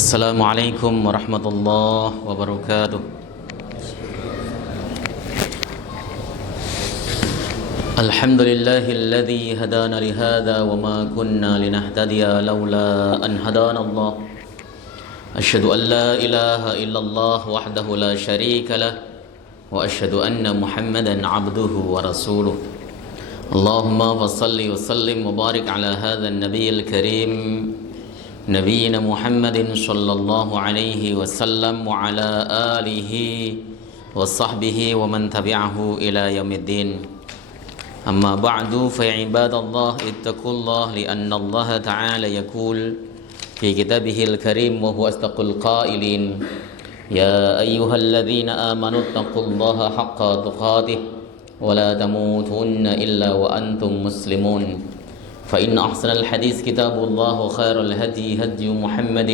Assalamualaikum warahmatullahi wabarakatuh. Alhamdulillahilladzi hadana lihada wa ma kunna linahtadiya laula an hadana Allah. Asyhadu an la ilaha illallah wahdahu la syarika lah wa asyhadu anna Muhammadan abduhu wa rasuluh. Allahumma salli wa sallim wa barik ala hadzal nabiyil karim Nabiyyina Muhammadin sallallahu alaihi wasallam wa ala alihi wa sahbihi wa man tabi'ahu ila yaumiddin. Amma ba'du fa ibadallah ittaqullah li'anna Allah ta'ala yaqul fi kitabihil karim wa huwa asdaqul qailin ya ayyuhalladzina amanu ittaqullaha haqqa tuqatih wa la tamutunna illa wa antum muslimun. فإن أحسن الحديث كتاب الله وخير الهدي هدي محمد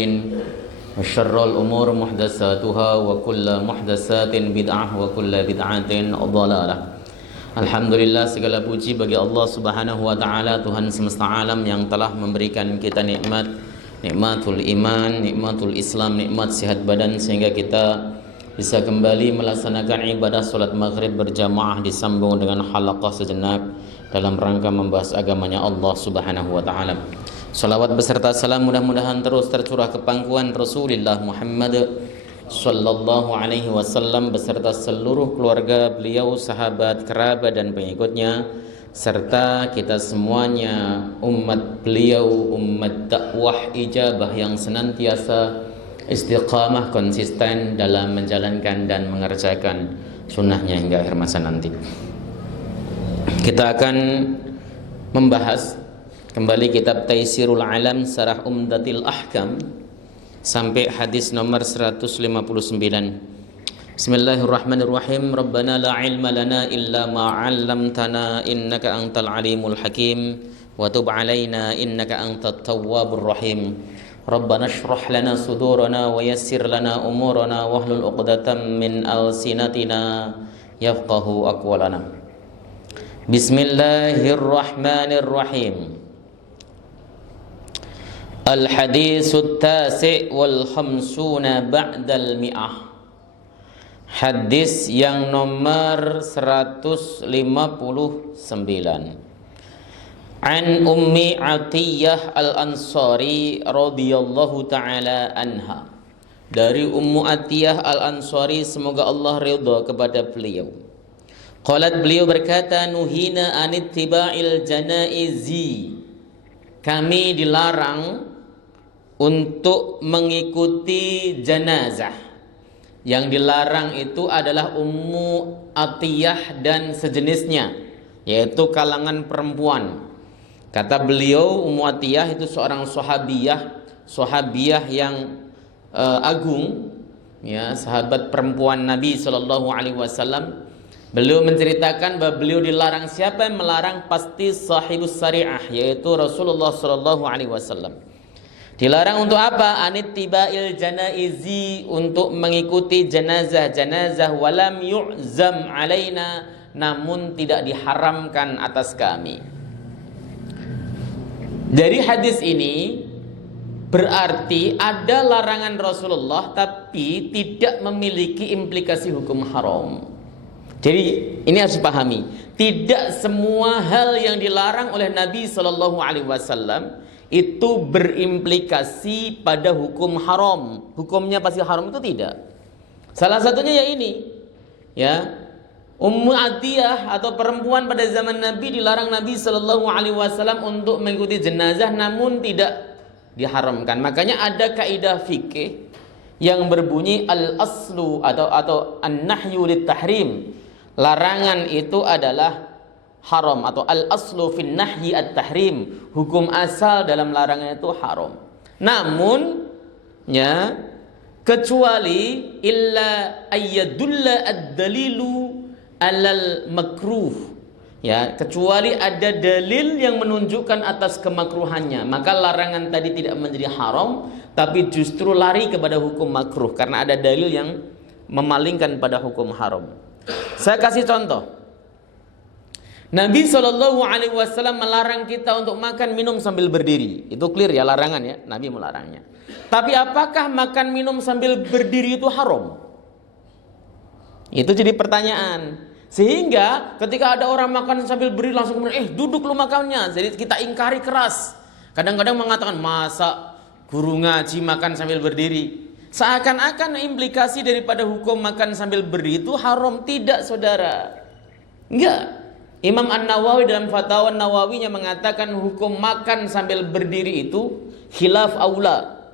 وشر الأمور محدثاتها وكل محدثات بدعة وكل بدعة ضلالة. Alhamdulillah, segala puji bagi Allah Subhanahu wa taala, Tuhan semesta alam yang telah memberikan kita nikmatul iman, nikmatul Islam, nikmat sehat badan sehingga kita bisa kembali melaksanakan ibadah salat maghrib berjamaah disambung dengan halaqah sejenak dalam rangka membahas agamanya Allah Subhanahu wa taala. Salawat beserta salam mudah-mudahan terus tercurah ke pangkuan Rasulullah Muhammad sallallahu alaihi wasallam beserta seluruh keluarga beliau, sahabat, kerabat dan pengikutnya, serta kita semuanya umat beliau, umat dakwah ijabah yang senantiasa istiqamah konsisten dalam menjalankan dan mengerjakan sunnahnya hingga akhir masa nanti. Kita akan membahas kembali kitab Taisirul Alam Syarah Umdatil Ahkam sampai hadis nomor 159. Bismillahirrahmanirrahim. Rabbana la ilma lana illa ma 'allamtana innaka antal alimul hakim wa tub 'alaina innaka antat tawwabur rahim. Rabbana shrah lana sudurana wa yassir lana umurana wahlul 'uqdatam min alsinatina yafqahu aqwalana. Bismillahirrahmanirrahim. Al-hadithut tasi' wal khamsuna ba'dal mi'ah. Hadis yang nomor 159. An Ummi Atiyah Al-Ansari radhiyallahu ta'ala anha. Dari Ummu Atiyah Al-Ansari, semoga Allah ridha kepada beliau. Qalat, beliau berkata, nuhina anittiba'il janaizi. Kami dilarang untuk mengikuti jenazah. Yang dilarang itu adalah Ummu Atiyah dan sejenisnya, yaitu kalangan perempuan. Kata beliau, Ummu Atiyah itu seorang sahabiyah yang agung, ya, sahabat perempuan Nabi sallallahu alaihi wasallam. Beliau menceritakan bahwa beliau dilarang. Siapa yang melarang? Pasti sahibus syariah, yaitu Rasulullah sallallahu alaihi wasallam. Dilarang untuk apa? Anittiba'il janaizi, untuk mengikuti jenazah walam yu'zam alaina, namun tidak diharamkan atas kami. Dari hadis ini berarti ada larangan Rasulullah tapi tidak memiliki implikasi hukum haram. Jadi ini harus dipahami, tidak semua hal yang dilarang oleh Nabi Shallallahu Alaihi Wasallam itu berimplikasi pada hukum haram. Hukumnya pasti haram itu tidak. Salah satunya ya ini, ya, Ummu Atiyah atau perempuan pada zaman Nabi dilarang Nabi Shallallahu Alaihi Wasallam untuk mengikuti jenazah, namun tidak diharamkan. Makanya ada kaidah fikih yang berbunyi al-aslu atau an-nahyu lit-tahrim. Larangan itu adalah haram, atau al-aslu fin nahyi at-tahrim. Hukum asal dalam larangan itu haram. Namun, ya, kecuali illa ayyadulla ad-dalilu alal makruh. Ya, kecuali ada dalil yang menunjukkan atas kemakruhannya, maka larangan tadi tidak menjadi haram, tapi justru lari kepada hukum makruh karena ada dalil yang memalingkan pada hukum haram. Saya kasih contoh. Nabi SAW melarang kita untuk makan minum sambil berdiri. Itu clear ya, larangan ya, Nabi melarangnya. Tapi apakah makan minum sambil berdiri itu haram? Itu jadi pertanyaan. Sehingga ketika ada orang makan sambil berdiri langsung kemudian, duduk lu makannya. Jadi kita ingkari keras. Kadang-kadang mengatakan, masa guru ngaji makan sambil berdiri? Seakan-akan implikasi daripada hukum makan sambil berdiri itu haram. Tidak, saudara. Enggak. Imam An-Nawawi dalam Fatwa Nawawinya mengatakan hukum makan sambil berdiri itu khilaf aula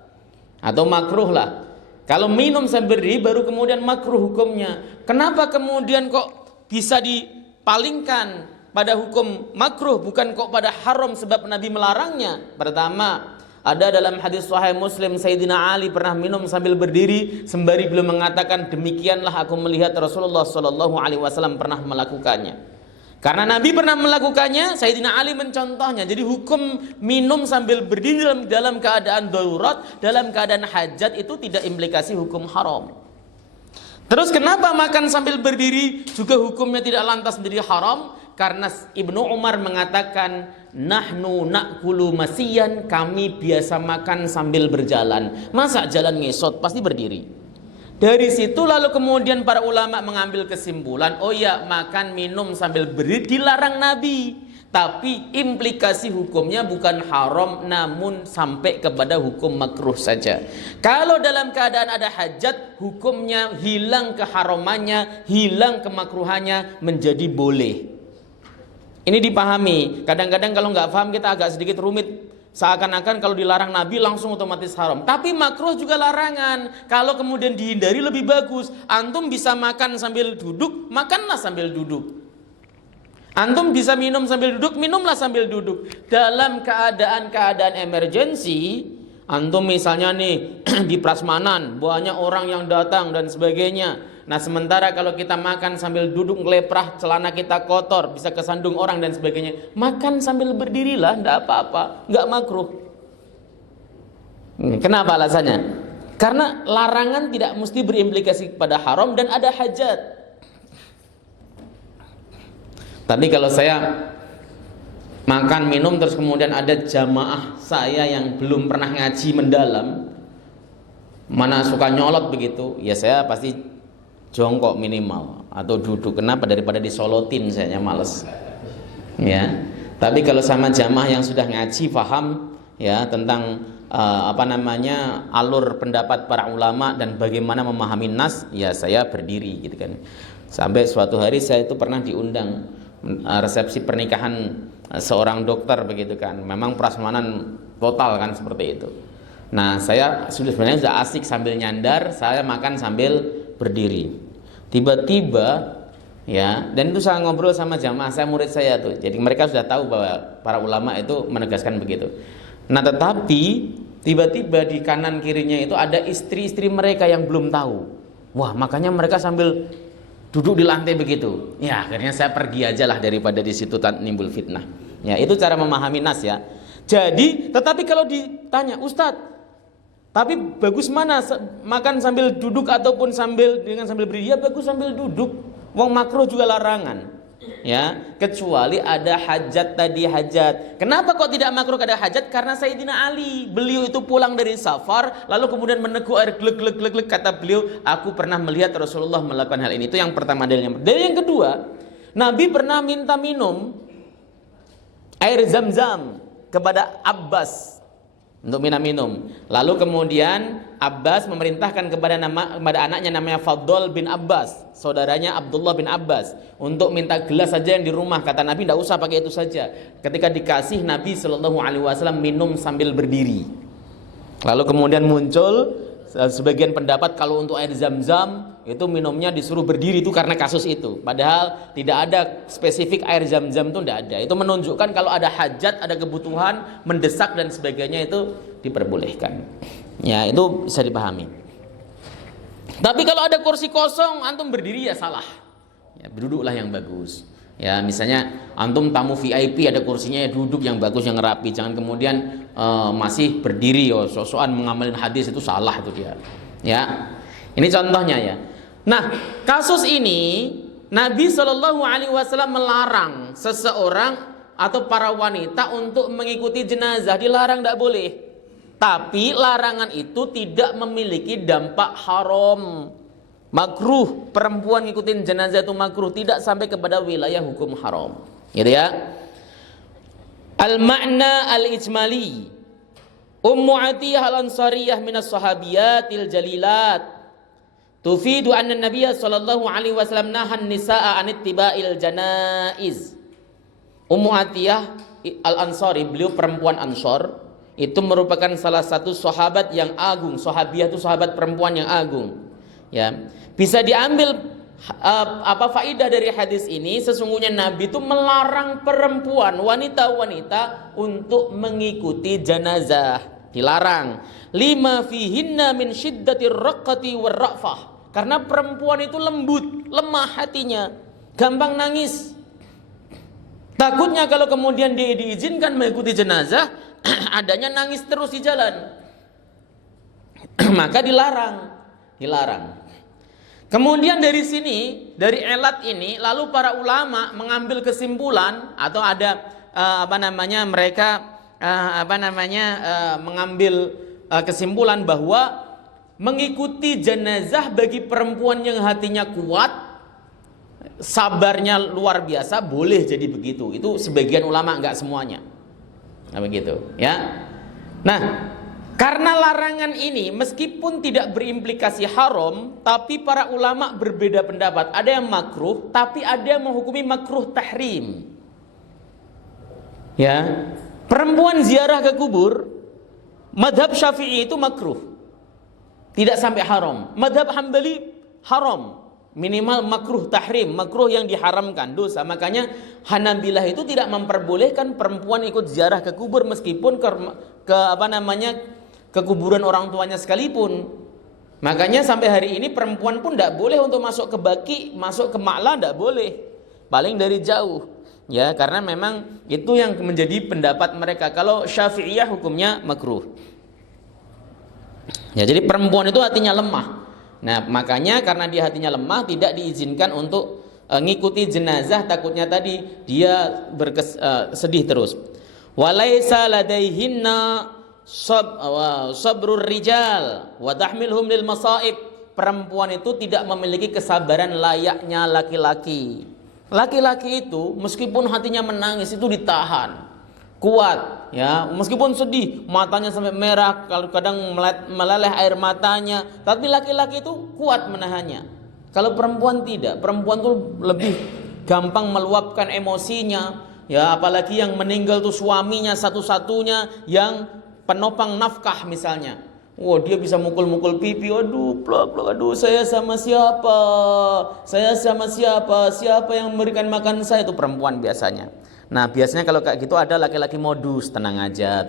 atau makruh lah. Kalau minum sambil berdiri baru kemudian makruh hukumnya. Kenapa kemudian kok bisa dipalingkan pada hukum makruh bukan kok pada haram sebab Nabi melarangnya? Pertama, ada dalam hadis Sahih Muslim Sayyidina Ali pernah minum sambil berdiri sembari beliau mengatakan, demikianlah aku melihat Rasulullah SAW pernah melakukannya. Karena Nabi pernah melakukannya, Sayyidina Ali mencontohnya. Jadi hukum minum sambil berdiri dalam keadaan darurat, dalam keadaan hajat itu tidak implikasi hukum haram. Terus kenapa makan sambil berdiri juga hukumnya tidak lantas menjadi haram? Karena Ibnu Umar mengatakan, nahnu na'kulu masiyan, kami biasa makan sambil berjalan. Masa jalan ngesot, pasti berdiri. Dari situ lalu kemudian para ulama mengambil kesimpulan, oh ya, makan minum sambil berdiri dilarang Nabi. Tapi implikasi hukumnya bukan haram, namun sampai kepada hukum makruh saja. Kalau dalam keadaan ada hajat, hukumnya hilang keharamannya, hilang kemakruhannya, menjadi boleh. Ini dipahami. Kadang-kadang kalau nggak paham kita agak sedikit rumit. Seakan-akan kalau dilarang Nabi langsung otomatis haram. Tapi makruh juga larangan. Kalau kemudian dihindari lebih bagus. Antum bisa makan sambil duduk, makanlah sambil duduk. Antum bisa minum sambil duduk, minumlah sambil duduk. Dalam keadaan-keadaan emergensi, antum misalnya nih di prasmanan, banyak orang yang datang dan sebagainya. Nah sementara kalau kita makan sambil duduk ngeleprah, celana kita kotor, bisa kesandung orang dan sebagainya, makan sambil berdirilah, tidak apa-apa, nggak makruh. Kenapa alasannya? Karena larangan tidak mesti berimplikasi kepada haram dan ada hajat. Tapi kalau saya makan minum terus kemudian ada jamaah saya yang belum pernah ngaji mendalam, mana suka nyolot begitu, ya saya pasti jongkok minimal atau duduk. Kenapa? Daripada disolotin, saya males. Ya. Tapi kalau sama jamaah yang sudah ngaji, paham ya tentang alur pendapat para ulama dan bagaimana memahami nas, ya saya berdiri gitu kan. Sampai suatu hari saya itu pernah diundang resepsi pernikahan seorang dokter begitu kan. Memang prasmanan total kan seperti itu. Nah, saya sebenarnya sudah asik sambil nyandar, saya makan sambil berdiri. Tiba-tiba ya, dan itu saya ngobrol sama jamaah saya, murid saya tuh. Jadi mereka sudah tahu bahwa para ulama itu menegaskan begitu. Nah, tetapi tiba-tiba di kanan kirinya itu ada istri-istri mereka yang belum tahu. Wah, makanya mereka sambil duduk di lantai begitu. Ya, akhirnya saya pergi aja lah daripada di situ nimbul fitnah. Ya, itu cara memahami nas ya. Jadi, tetapi kalau ditanya, Ustadz, tapi bagus mana makan sambil duduk ataupun sambil berdiri? Ya bagus sambil duduk. Wong makruh juga larangan. Ya, kecuali ada hajat tadi, hajat. Kenapa kok tidak makruh ada hajat? Karena Sayyidina Ali, beliau itu pulang dari safar lalu kemudian meneguk air glek, kata beliau, aku pernah melihat Rasulullah melakukan hal ini. Itu yang pertama dalilnya. Dalil yang kedua, Nabi pernah minta minum air Zam-Zam kepada Abbas untuk minum. Lalu kemudian Abbas memerintahkan kepada anaknya namanya Fadl bin Abbas, saudaranya Abdullah bin Abbas, untuk minta gelas saja yang di rumah. Kata Nabi, tidak usah pakai itu saja. Ketika dikasih, Nabi SAW minum sambil berdiri. Lalu kemudian muncul sebagian pendapat kalau untuk air Zam-Zam itu minumnya disuruh berdiri itu karena kasus itu. Padahal tidak ada spesifik air Zam-Zam itu, tidak ada. Itu menunjukkan kalau ada hajat, ada kebutuhan mendesak dan sebagainya itu diperbolehkan. Ya, itu bisa dipahami. Tapi kalau ada kursi kosong antum berdiri ya salah. Ya, duduklah yang bagus. Ya, misalnya antum tamu VIP ada kursinya, ya duduk yang bagus, yang rapi. Jangan kemudian masih berdiri, sok-sokan mengamalin hadis, itu salah itu dia. Ya. Ini contohnya ya. Nah, kasus ini Nabi Shallallahu Alaihi Wasallam melarang seseorang atau para wanita untuk mengikuti jenazah, dilarang, tidak boleh. Tapi larangan itu tidak memiliki dampak haram. Makruh, perempuan ngikutin jenazah itu makruh, tidak sampai kepada wilayah hukum haram. Gitu ya. Al-ma'na al-ijmali. Ummu Atiyah al-Ansariyah minas sahabiyatil jalilat. Tufidu anna Nabiyya sallallahu alaihi wasallam nahan nisaa an ittiba'il janaiz. Ummu Atiyah al-Ansari, beliau perempuan Ansor, itu merupakan salah satu sahabat yang agung. Sahabiah itu sahabat perempuan yang agung. Ya. Bisa diambil faidah dari hadis ini, sesungguhnya Nabi itu melarang perempuan, wanita-wanita untuk mengikuti jenazah, dilarang. Lima fihinna min syiddatir raqqati warrafah, karena perempuan itu lembut, lemah hatinya, gampang nangis. Takutnya kalau kemudian dia diizinkan mengikuti jenazah, adanya nangis terus di jalan. Maka dilarang. Kemudian dari sini, dari elat ini, lalu para ulama mengambil kesimpulan atau ada mengambil kesimpulan bahwa mengikuti jenazah bagi perempuan yang hatinya kuat, sabarnya luar biasa, boleh jadi begitu. Itu sebagian ulama, enggak semuanya. Nah, begitu, ya. Nah, karena larangan ini meskipun tidak berimplikasi haram, tapi para ulama berbeda pendapat. Ada yang makruh, tapi ada yang menghukumi makruh tahrim. Ya, perempuan ziarah ke kubur, madhab Syafi'i itu makruh, tidak sampai haram. Madhab Hambali haram, minimal makruh tahrim, makruh yang diharamkan, dosa. Makanya Hanabilah itu tidak memperbolehkan perempuan ikut ziarah ke kubur meskipun ke kuburan orang tuanya sekalipun. Makanya sampai hari ini perempuan pun tidak boleh untuk masuk ke Baqi, masuk ke Ma'la, tidak boleh, paling dari jauh, ya, karena memang itu yang menjadi pendapat mereka. Kalau Syafi'iyah hukumnya makruh. Ya, jadi perempuan itu hatinya lemah. Nah, makanya karena dia hatinya lemah, tidak diizinkan untuk ngikuti jenazah, takutnya tadi dia sedih terus. Walaisa ladaihinna sabrur rijal wa tahmilhum lil masaib. Perempuan itu tidak memiliki kesabaran layaknya laki-laki. Laki-laki itu meskipun hatinya menangis itu ditahan, kuat, ya, meskipun sedih, matanya sampai merah, kalau kadang meleleh air matanya, tapi laki-laki itu kuat menahannya. Kalau perempuan tidak, perempuan tuh lebih gampang meluapkan emosinya, ya, apalagi yang meninggal tuh suaminya satu-satunya yang penopang nafkah misalnya. Wah, dia bisa mukul-mukul pipi, aduh, plak, aduh, saya sama siapa? Siapa yang memberikan makan saya? Itu perempuan biasanya. Nah, biasanya kalau kayak gitu ada laki-laki modus, tenang aja.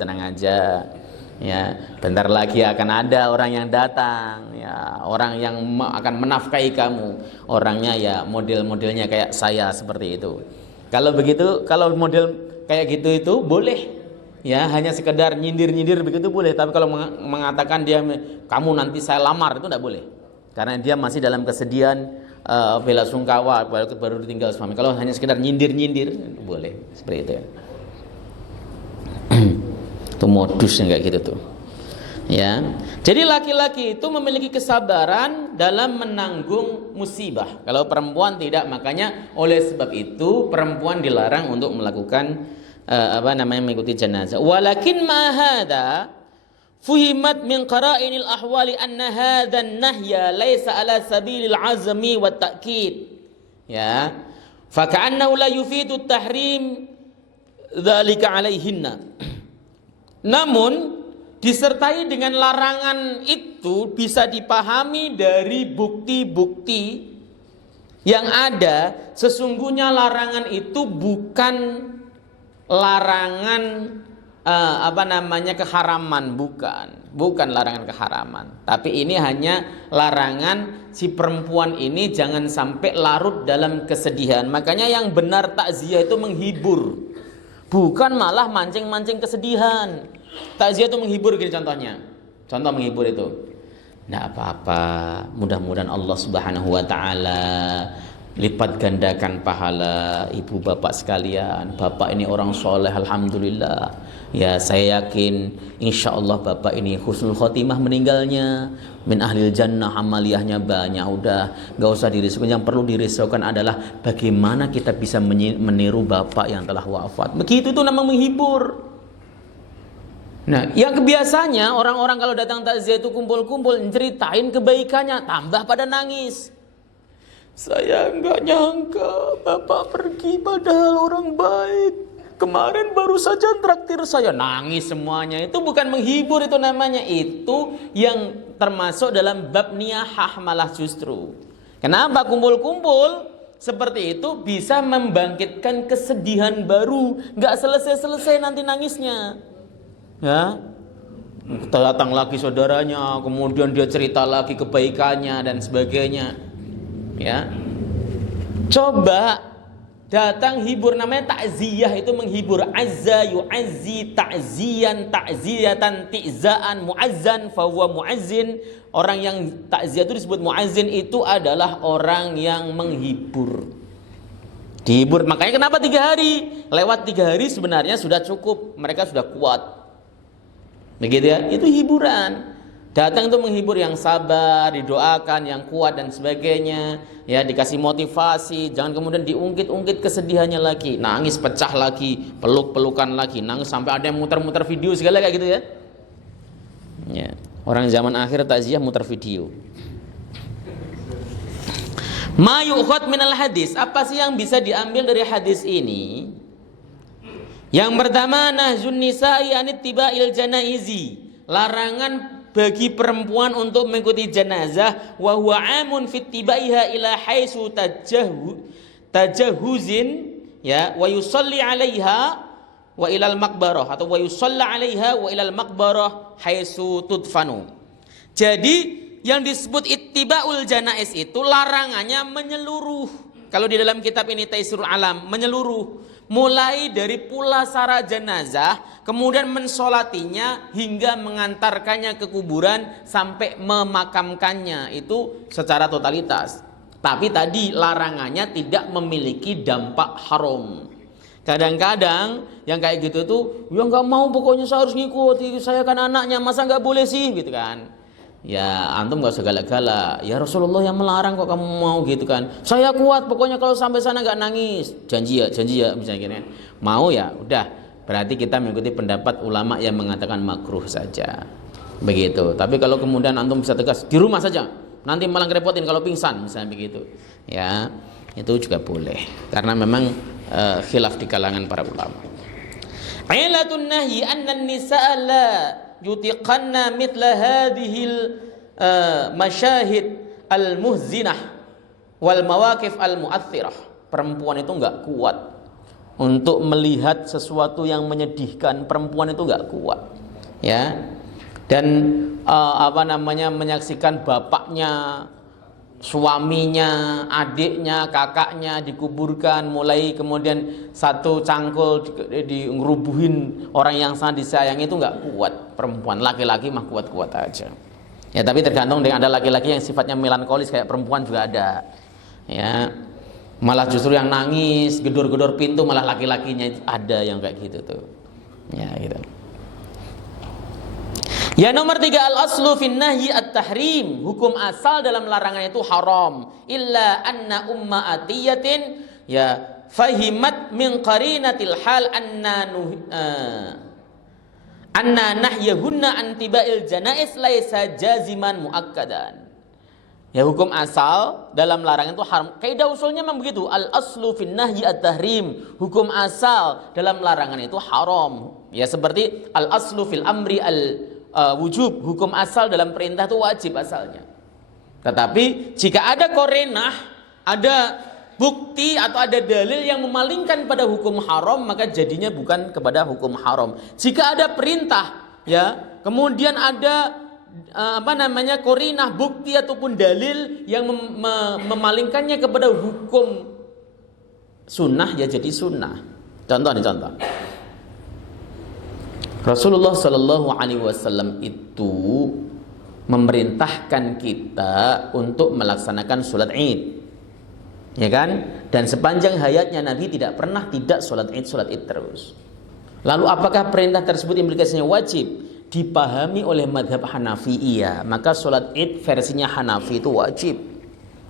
Ya, bentar lagi akan ada orang yang datang, ya, orang yang akan menafkahi kamu. Orangnya ya model-modelnya kayak saya seperti itu. Kalau begitu, kalau model kayak gitu itu boleh. Ya, hanya sekedar nyindir-nyindir begitu boleh, tapi kalau mengatakan dia kamu nanti saya lamar, itu tidak boleh. Karena dia masih dalam kesedihan, bela sungkawa baru ditinggal suami. Kalau hanya sekedar nyindir-nyindir boleh, seperti itu ya. Itu modusnya kayak gitu tuh. Ya. Jadi laki-laki itu memiliki kesabaran dalam menanggung musibah. Kalau perempuan tidak, makanya oleh sebab itu perempuan dilarang untuk melakukan mengikuti jenazah. Walakin ma hadza fuhimat min qara'inil ahwali anna hadzan nahya laisa ala sabilil azmi wat ta'kid. Ya. Fa ka'annahu la yufidu tahrim dzalika alaihinna. Namun disertai dengan larangan itu bisa dipahami dari bukti-bukti yang ada, sesungguhnya larangan itu bukan larangan keharaman, bukan larangan keharaman, tapi ini hanya larangan si perempuan ini jangan sampai larut dalam kesedihan. Makanya yang benar takziah itu menghibur, bukan malah mancing-mancing kesedihan. Takziah itu menghibur, gini contohnya. Contoh menghibur itu, tidak apa-apa, mudah-mudahan Allah Subhanahu wa taala lipat gandakan pahala ibu bapak sekalian. Bapak ini orang soleh, alhamdulillah. Ya, saya yakin insya Allah bapak ini husnul khotimah meninggalnya, min ahlil jannah, amaliyahnya banyak. Udah, gak usah dirisaukan. Yang perlu dirisaukan adalah bagaimana kita bisa meniru bapak yang telah wafat. Begitu itu namanya menghibur. Nah, yang kebiasanya orang-orang kalau datang takziah itu kumpul-kumpul ceritain kebaikannya, tambah pada nangis. Saya nggak nyangka bapak pergi padahal orang baik. Kemarin baru saja traktir saya, nangis semuanya. Itu bukan menghibur, itu namanya. Itu yang termasuk dalam bab niyahah malah justru. Kenapa kumpul-kumpul seperti itu bisa membangkitkan kesedihan baru, nggak selesai-selesai nanti nangisnya. Ya, datang lagi saudaranya, kemudian dia cerita lagi kebaikannya dan sebagainya. Ya, coba datang hibur, namanya takziyah, itu menghibur. Azza yu'azzi ta'ziyan ta'ziyatan ti'zaan mu'azzan fahuwa mu'azzin. Orang yang takziyah itu disebut mu'azzin, itu adalah orang yang menghibur. Dihibur, makanya kenapa 3 hari? Lewat 3 hari sebenarnya sudah cukup, mereka sudah kuat. Begitu ya, itu hiburan. Datang itu menghibur, yang sabar, didoakan, yang kuat dan sebagainya. Ya, dikasih motivasi, jangan kemudian diungkit-ungkit kesedihannya lagi. Nangis pecah lagi, peluk-pelukan lagi, nangis sampai ada yang muter-muter video segala kayak gitu ya. Ya, orang zaman akhir takziah muter video. Ma yu'khad minal hadis, apa sih yang bisa diambil dari hadis ini? Yang pertama, nahjun nisa'i anittiba'il janaizi, larangan bagi perempuan untuk mengikuti jenazah, wa huwa amun fit tibaiha ila haitsu tajahuzin, ya, wa yusalli 'alaiha wa ilal maqbarah, atau wa yusalla 'alaiha wa ilal maqbarah haitsu tudfanu. Jadi yang disebut ittiba'ul janaiz itu larangannya menyeluruh. Kalau di dalam kitab ini Taisirul Alam, menyeluruh. Mulai dari pulasara jenazah, kemudian mensolatinya hingga mengantarkannya ke kuburan sampai memakamkannya, itu secara totalitas. Tapi tadi larangannya tidak memiliki dampak haram. Kadang-kadang yang kayak gitu tuh, ya nggak mau, pokoknya saya harus ngikuti, saya kan anaknya, masa nggak boleh sih, gitu kan? Ya, antum gak usah galak-galak. Ya Rasulullah yang melarang kok kamu mau, gitu kan? Saya kuat, pokoknya kalau sampai sana gak nangis. Janji ya, misalnya gini. Mau ya, udah. Berarti kita mengikuti pendapat ulama yang mengatakan makruh saja. Begitu. Tapi kalau kemudian antum bisa tegas, di rumah saja, nanti malah ngerepotin kalau pingsan, misalnya begitu. Ya, itu juga boleh. Karena memang khilaf di kalangan para ulama. Ailatun nahyi anna an-nisaa la yutiqanna mithla hadhil masyahid al-muhzinah wal mawaqif al-mu'athirah. Perempuan itu enggak kuat untuk melihat sesuatu yang menyedihkan. Perempuan itu enggak kuat, ya. Dan menyaksikan bapaknya, suaminya, adiknya, kakaknya dikuburkan, mulai kemudian satu cangkul ngerubuhin orang yang sangat disayangi, itu nggak kuat perempuan. Laki-laki mah kuat-kuat aja. Ya, tapi tergantung, dengan ada laki-laki yang sifatnya melankolis kayak perempuan juga ada. Ya, malah justru yang nangis, gedor-gedor pintu malah laki-lakinya itu ada yang kayak gitu tuh. Ya, gitu. Ya, nomor 3, al-aslu fin nahyi at-tahrim. Hukum asal dalam larangan itu haram. Illa anna umma atiyatin, ya, fahimat min qarinatil hal anna nahyahunna an tiba'il janais laisa jaziman muakkadan. Ya, hukum asal dalam larangan itu haram. Kaidah usulnya memang begitu. Al-aslu fin nahyi at-tahrim. Hukum asal dalam larangan itu haram. Ya, seperti al-aslu fil amri wujub, hukum asal dalam perintah itu wajib asalnya. Tetapi jika ada korenah, ada bukti atau ada dalil yang memalingkan pada hukum haram, maka jadinya bukan kepada hukum haram. Jika ada perintah, ya, kemudian ada korinah, bukti ataupun dalil yang memalingkannya kepada hukum sunnah, ya jadi sunnah. Contoh. Rasulullah Shallallahu Alaihi Wasallam itu memerintahkan kita untuk melaksanakan sholat Id. Ya kan? Dan sepanjang hayatnya Nabi tidak pernah tidak sholat id terus. Lalu apakah perintah tersebut implikasinya wajib? Dipahami oleh madhab Hanafi, iya. Maka sholat id versinya Hanafi itu wajib.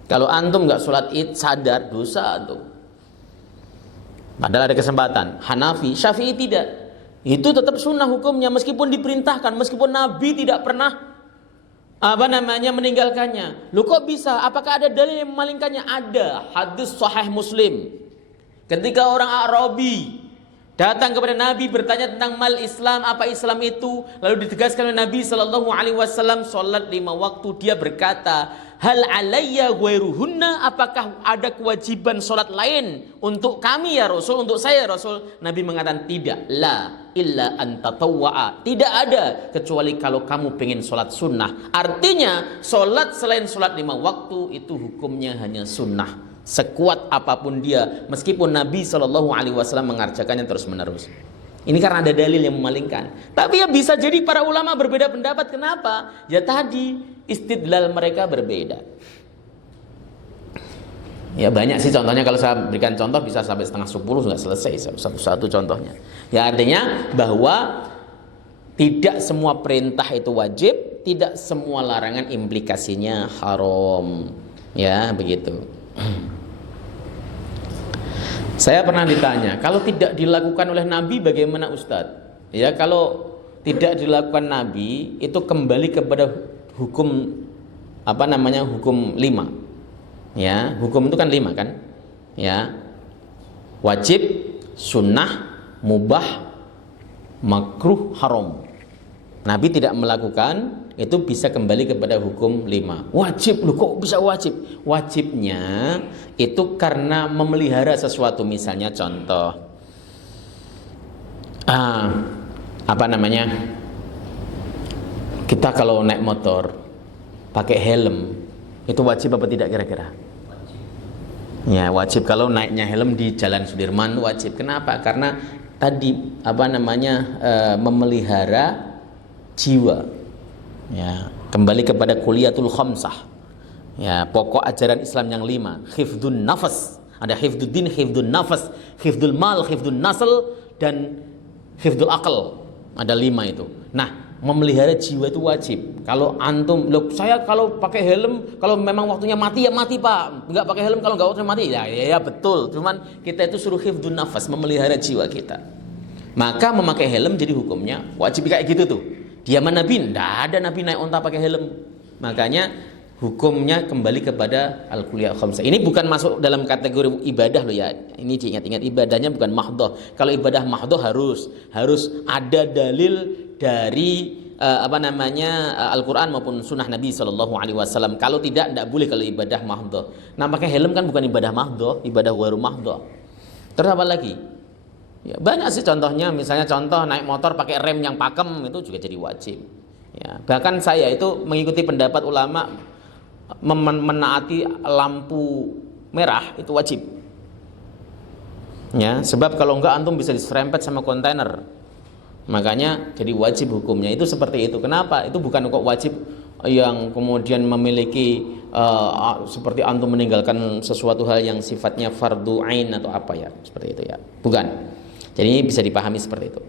Kalau antum nggak sholat id sadar dosa antum. Padahal ada kesempatan. Hanafi, Syafi'i tidak. Itu tetap sunnah hukumnya meskipun diperintahkan, meskipun Nabi tidak pernah meninggalkannya. Lu kok bisa? Apakah ada dalil yang memalingkannya? Ada. Hadis sahih Muslim. Ketika orang Arabi datang kepada Nabi bertanya tentang mal Islam, apa Islam itu? Lalu ditegaskan oleh Nabi sallallahu alaihi wasallam salat 5 waktu. Dia berkata, "Hal alayya ghairuhunna?" Apakah ada kewajiban salat lain untuk kami ya Rasul, untuk saya Rasul? Nabi mengatakan tidak. La illa an tatawwa'a. Tidak ada kecuali kalau kamu pengen salat sunnah. Artinya salat selain salat 5 waktu itu hukumnya hanya sunnah. Sekuat apapun dia, meskipun Nabi SAW mengerjakannya terus menerus. Ini karena ada dalil yang memalingkan. Tapi ya bisa jadi para ulama berbeda pendapat. Kenapa? Ya tadi istidlal mereka berbeda. Ya banyak sih contohnya, kalau saya berikan contoh bisa sampai setengah 10 nggak selesai satu-satu contohnya. Ya artinya bahwa tidak semua perintah itu wajib, tidak semua larangan implikasinya haram. Ya begitu. Saya pernah ditanya, kalau tidak dilakukan oleh Nabi bagaimana Ustadz? Ya kalau tidak dilakukan Nabi itu kembali kepada hukum hukum 5. Ya, hukum itu kan 5 kan? Ya. Wajib, sunnah, mubah, makruh, haram. Nabi tidak melakukan, itu bisa kembali kepada hukum 5. Wajib, loh kok bisa wajib? Wajibnya itu karena memelihara sesuatu. Misalnya contoh kita kalau naik motor pakai helm itu wajib apa tidak kira-kira? Ya wajib. Kalau naiknya helm di Jalan Sudirman wajib. Kenapa? Karena tadi memelihara jiwa. Ya, kembali kepada kuliatul khamsah. Ya, pokok ajaran Islam yang 5, hifdzun nafas. Ada hifdzuddin, hifdzun nafas, hifdzul mal, hifdzun nasl, dan hifdzul aql. Ada 5 itu. Nah, memelihara jiwa itu wajib. Kalau antum, saya kalau pakai helm, kalau memang waktunya mati ya mati Pak. Enggak pakai helm kalau enggak waktunya mati. Ya betul. Cuman kita itu suruh hifdzun nafas, memelihara jiwa kita. Maka memakai helm jadi hukumnya wajib kayak gitu tuh. Diaman Nabi, tidak ada Nabi naik onta pakai helm. Makanya hukumnya kembali kepada al-kuliah khamsah. Ini bukan masuk dalam kategori ibadah loh ya. Ini diingat-ingat, ibadahnya bukan mahdoh. Kalau ibadah mahdoh harus ada dalil dari Al-Quran maupun sunnah Nabi SAW. Kalau tidak boleh kalau ibadah mahdoh. Nah pakai helm kan bukan ibadah mahdoh, ibadah ghairu mahdoh. Terus apa lagi? Ya, banyak sih contohnya, misalnya contoh naik motor pakai rem yang pakem itu juga jadi wajib. Ya, bahkan saya itu mengikuti pendapat ulama menaati lampu merah itu wajib. Ya, sebab kalau enggak antum bisa diserempet sama kontainer. Makanya jadi wajib hukumnya itu seperti itu. Kenapa? Itu bukan kok wajib yang kemudian memiliki seperti antum meninggalkan sesuatu hal yang sifatnya fardu ain atau apa ya, seperti itu ya. Bukan. Jadi ini bisa dipahami seperti itu.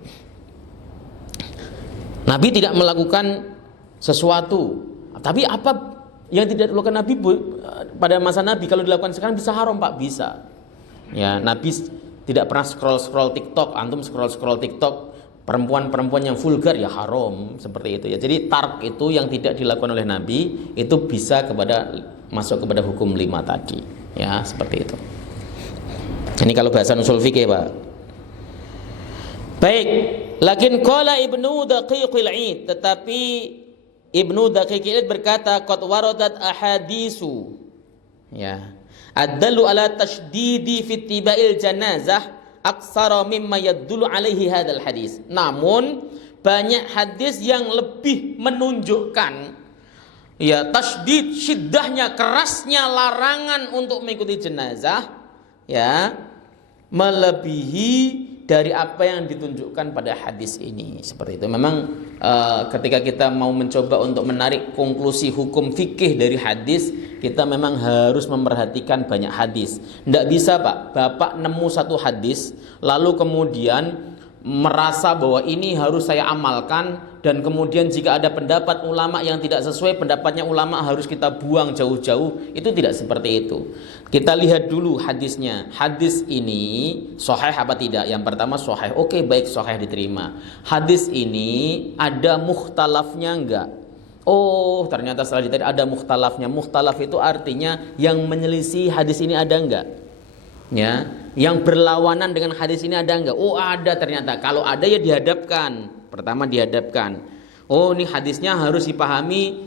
Nabi tidak melakukan sesuatu, tapi apa yang tidak dilakukan Nabi pada masa Nabi kalau dilakukan sekarang bisa haram Pak? Bisa. Ya, Nabi tidak pernah scroll TikTok. Antum scroll TikTok perempuan-perempuan yang vulgar ya haram, seperti itu ya. Jadi tark itu yang tidak dilakukan oleh Nabi itu bisa masuk kepada hukum 5 tadi. Ya, seperti itu. Ini kalau bahasa usul fikih Pak. Baik, lakin qala Ibnu Daqiqil 'Id, tetapi Ibnu Daqiqil 'Id berkata qad waradat ahadisu ya adallu ala tashdidi fi ittiba'il janazah aksara mimma yadullu alaihi hadzal hadis. Namun banyak hadis yang lebih menunjukkan ya tasydid, syiddahnya, kerasnya larangan untuk mengikuti jenazah ya melebihi dari apa yang ditunjukkan pada hadis ini. Seperti itu. Memang ketika kita mau mencoba untuk menarik konklusi hukum fikih dari hadis, kita memang harus memperhatikan banyak hadis. Tidak bisa Pak, Bapak nemu satu hadis lalu kemudian merasa bahwa ini harus saya amalkan, dan kemudian jika ada pendapat ulama yang tidak sesuai pendapatnya ulama harus kita buang jauh-jauh. Itu tidak seperti itu. Kita lihat dulu hadisnya. Hadis ini sahih apa tidak? Yang pertama sahih. Oke, baik, sahih, diterima. Hadis ini ada mukhtalafnya enggak? Oh, ternyata setelah ditanya ada mukhtalafnya. Mukhtalaf itu artinya yang menyelisih hadis ini ada enggak? Ya, yang berlawanan dengan hadis ini ada enggak? Oh, ada ternyata. Kalau ada ya dihadapkan. Pertama dihadapkan. Oh, ini hadisnya harus dipahami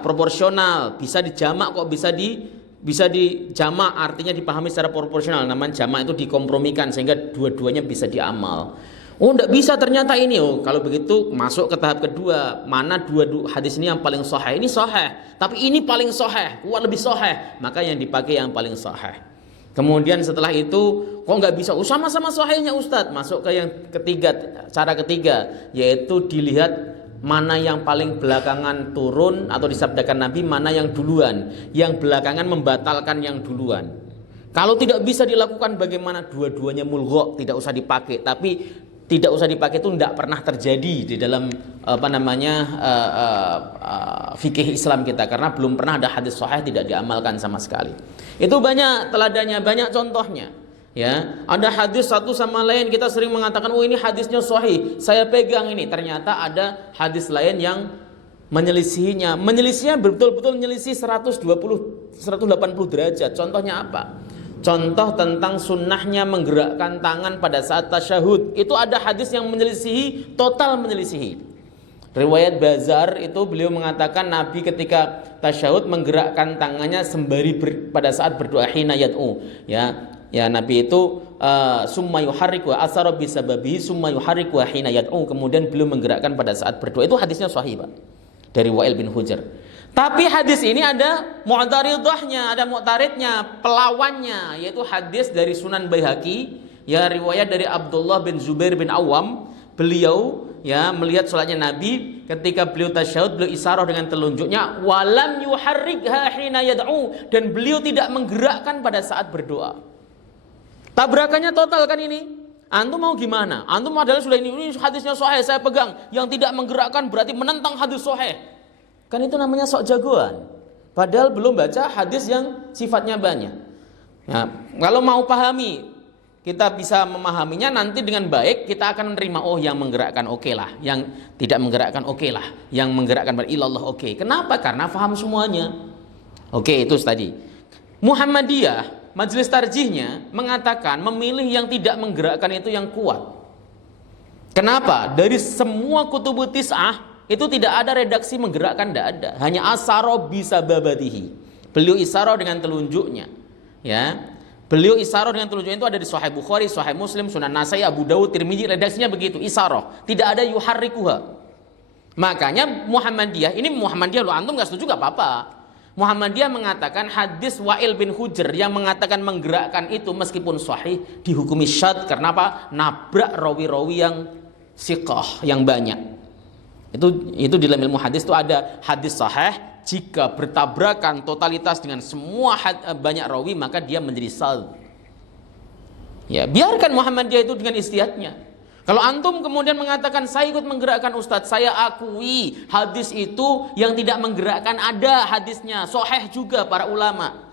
proporsional. Bisa dijamak kok, bisa dijamak, artinya dipahami secara proporsional. Namanya jamak itu dikompromikan sehingga dua-duanya bisa diamal. Oh, enggak bisa ternyata ini. Oh, kalau begitu masuk ke tahap kedua. Mana dua hadis ini yang paling sahih? Ini sahih, tapi ini paling sahih, kuat lebih sahih. Maka yang dipakai yang paling sahih. Kemudian setelah itu kok nggak bisa? Sama-sama sahihnya Ustadz. Masuk ke yang ketiga, cara ketiga, yaitu dilihat mana yang paling belakangan turun atau disabdakan Nabi, mana yang duluan. Yang belakangan membatalkan yang duluan. Kalau tidak bisa dilakukan, bagaimana? Dua-duanya mulgha, tidak usah dipakai. Tapi tidak usah dipakai itu tidak pernah terjadi di dalam fikih Islam kita, karena belum pernah ada hadis sahih tidak diamalkan sama sekali. Itu banyak teladannya, banyak contohnya. Ya, ada hadis satu sama lain kita sering mengatakan, oh ini hadisnya sahih, saya pegang ini. Ternyata ada hadis lain yang menyelisihinya. Menyelisihinya betul-betul menyelisih 180 derajat. Contohnya apa? Contoh tentang sunnahnya menggerakkan tangan pada saat tasyahud. Itu ada hadis yang menyelisihi, total menyelisihi. Riwayat Bazar itu beliau mengatakan Nabi ketika tasyahud menggerakkan tangannya sembari pada saat berdoa hina yad'u. Ya Nabi itu summa yuharriku asara bisababihi summa yuharriku hina yad'u. Kemudian beliau menggerakkan pada saat berdoa. Itu hadisnya sahih, Pak. Dari Wa'il bin Hujr. Tapi hadis ini ada mu'taridahnya, ada mu'taridnya, pelawannya, yaitu hadis dari Sunan Baihaqi, ya, riwayat dari Abdullah bin Zubair bin Awam. Beliau ya melihat salatnya Nabi, ketika beliau tasyahud beliau isyarah dengan telunjuknya, walam yuharrikha hina yad'u, dan beliau tidak menggerakkan pada saat berdoa. Tabrakannya total kan ini. Antum mau gimana? Antum adalah sudah ini hadisnya sahih saya pegang, yang tidak menggerakkan berarti menentang hadis sahih. Kan itu namanya sok jagoan. Padahal belum baca hadis yang sifatnya banyak. Nah, kalau mau pahami, kita bisa memahaminya nanti dengan baik, kita akan menerima, oh yang menggerakkan oke lah, yang tidak menggerakkan oke lah, yang menggerakkan ilallah oke. Kenapa? Karena paham semuanya. Oke, itu tadi. Muhammadiyah, majelis tarjihnya mengatakan memilih yang tidak menggerakkan itu yang kuat. Kenapa? Dari semua kutubu tis'ah itu tidak ada redaksi menggerakkan, tidak ada. Hanya asaro bisa babatihi. Beliau isaro dengan telunjuknya. Ya, beliau isaro dengan telunjuknya itu ada di Sahih Bukhari, Sahih Muslim, Sunan Nasai, Abu Dawud, Tirmidzi, redaksinya begitu. Isaro, tidak ada yuharrikuha. Makanya Muhammadiyah, ini Muhammadiyah lo antum nggak setuju nggak apa-apa. Muhammadiyah mengatakan hadis Wa'il bin Hujr yang mengatakan menggerakkan itu meskipun sahih dihukumi syadz. Karena apa? Nabrak rawi-rawi yang siqah, yang banyak. Itu di dalam ilmu hadis itu ada hadis sahih jika bertabrakan totalitas dengan semua banyak rawi maka dia menjadi syadz. Ya, biarkan Muhammadiyah itu dengan istihadnya. Kalau antum kemudian mengatakan saya ikut menggerakkan Ustadz, saya akui hadis itu yang tidak menggerakkan ada hadisnya sahih juga para ulama.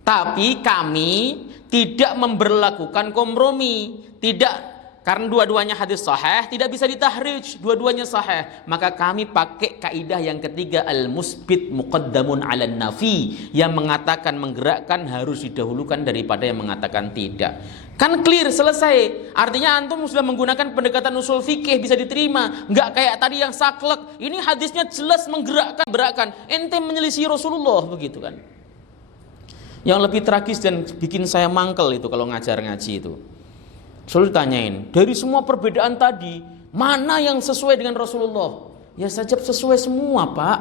Tapi kami tidak memberlakukan kompromi, tidak. Karena dua-duanya hadis sahih, tidak bisa ditahrij, dua-duanya sahih. Maka kami pakai kaidah yang ketiga, al-musbit muqaddamun 'alan nafi, yang mengatakan menggerakkan harus didahulukan daripada yang mengatakan tidak. Kan clear, selesai. Artinya antum sudah menggunakan pendekatan usul fikih, bisa diterima. Enggak kayak tadi yang saklek. Ini hadisnya jelas menggerakkan, berakkan. Ente menyelisih Rasulullah, begitu kan. Yang lebih tragis dan bikin saya mangkel itu kalau ngajar ngaji itu. Selalu ditanyain, dari semua perbedaan tadi, mana yang sesuai dengan Rasulullah? Ya sajab sesuai semua, Pak.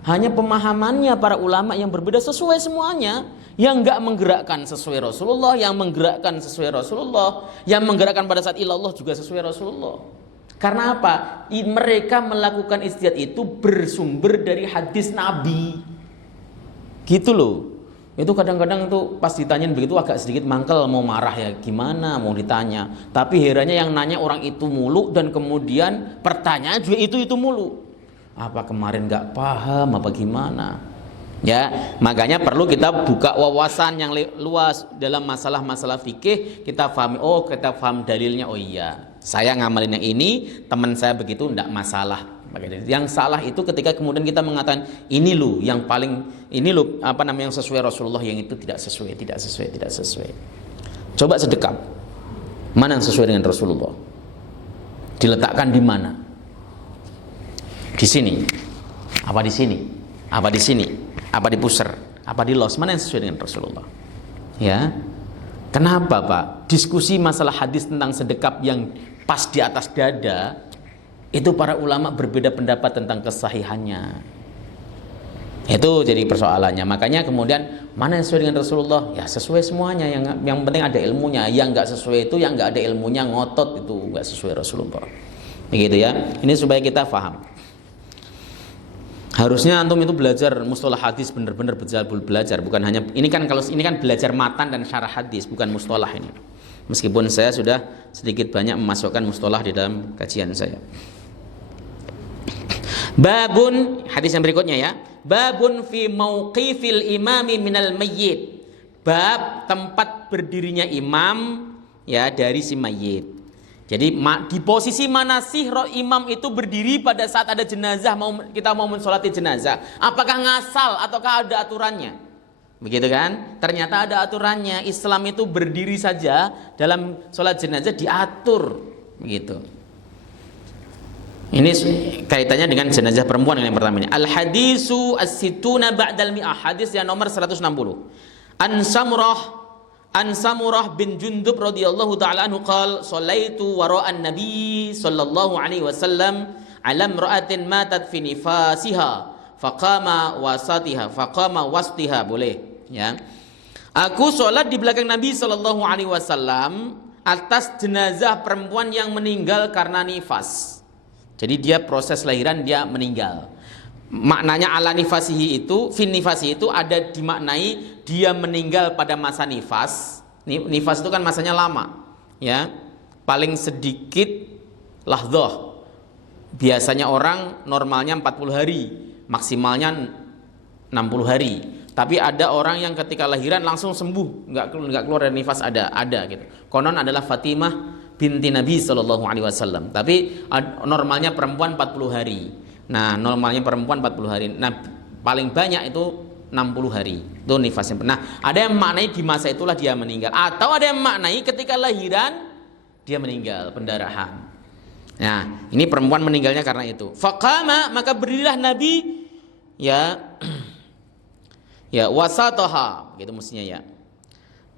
Hanya pemahamannya para ulama yang berbeda sesuai semuanya. Yang enggak menggerakkan sesuai Rasulullah, yang menggerakkan sesuai Rasulullah, yang menggerakkan pada saat ilallah juga sesuai Rasulullah. Karena apa? Mereka melakukan ijtihad itu bersumber dari hadis Nabi. Gitu loh. Itu kadang-kadang tuh pas ditanyain begitu agak sedikit mangkel, mau marah ya gimana mau ditanya. Tapi herannya yang nanya orang itu mulu dan kemudian pertanyaan juga itu mulu. Apa kemarin nggak paham apa gimana? Ya, makanya perlu kita buka wawasan yang luas dalam masalah-masalah fikih. Kita pahami, kita paham dalilnya. Oh iya, saya ngamalin yang ini, teman saya begitu, enggak masalah. Yang salah itu ketika kemudian kita mengatakan ini loh yang paling, ini loh yang sesuai Rasulullah, yang itu tidak sesuai. Coba sedekap, mana yang sesuai dengan Rasulullah? Diletakkan di mana? Di sini, apa di sini, apa di sini, apa di pusar, apa di los, mana yang sesuai dengan Rasulullah? Ya, kenapa Pak? Diskusi masalah hadis tentang sedekap yang pas di atas dada, itu para ulama berbeda pendapat tentang kesahihannya. Itu jadi persoalannya. Makanya kemudian mana yang sesuai dengan Rasulullah? Ya sesuai semuanya. Yang penting ada ilmunya. Yang nggak sesuai itu, yang nggak ada ilmunya ngotot itu nggak sesuai Rasulullah. Begitu ya. Ini supaya kita paham. Harusnya antum itu belajar mustalah hadis benar-benar belajar, bukan hanya ini kan belajar matan dan syarah hadis, bukan mustalah ini. Meskipun saya sudah sedikit banyak memasukkan mustalah di dalam kajian saya. Babun, hadis yang berikutnya ya. Babun fi mauqifil imami minal mayyit. Bab tempat berdirinya imam ya dari si mayyit. Jadi di posisi mana sih imam itu berdiri pada saat ada jenazah, kita mau mensolati jenazah? Apakah ngasal ataukah ada aturannya? Begitu kan? Ternyata ada aturannya. Islam itu berdiri saja dalam sholat jenazah diatur. Begitu. Ini kaitannya dengan jenazah perempuan yang pertama ini. Al-hadisu as-situna ba'dal mi'ah. Hadis yang nomor 160. An Samurah bin Jundub radhiyallahu ta'ala anhu qala sallaitu wara'an nabi sallallahu alaihi wasallam ala imra'atin matat fi nifasiha faqama wastiha boleh ya. Aku sholat di belakang Nabi sallallahu alaihi wasallam atas jenazah perempuan yang meninggal karena nifas. Jadi dia proses lahiran dia meninggal. Maknanya ala nifasihi itu, fin nifasihi itu ada dimaknai dia meninggal pada masa nifas. Nifas itu kan masanya lama, ya. Paling sedikit lahdoh. Biasanya orang normalnya 40 hari, maksimalnya 60 hari. Tapi ada orang yang ketika lahiran langsung sembuh, nggak keluar dari nifas, ada gitu. Konon adalah Fatimah binti Nabi Shallallahu Alaihi Wasallam. Tapi normalnya perempuan 40 hari. Nah, normalnya perempuan 40 hari. Nah, paling banyak itu 60 hari. Itu nifasnya. Nah, ada yang maknai di masa itulah dia meninggal. Atau ada yang maknai ketika lahiran dia meninggal, pendarahan. Nah, ini perempuan meninggalnya karena itu. Faqama, maka berdirilah Nabi ya wasatoha, gitu mestinya ya.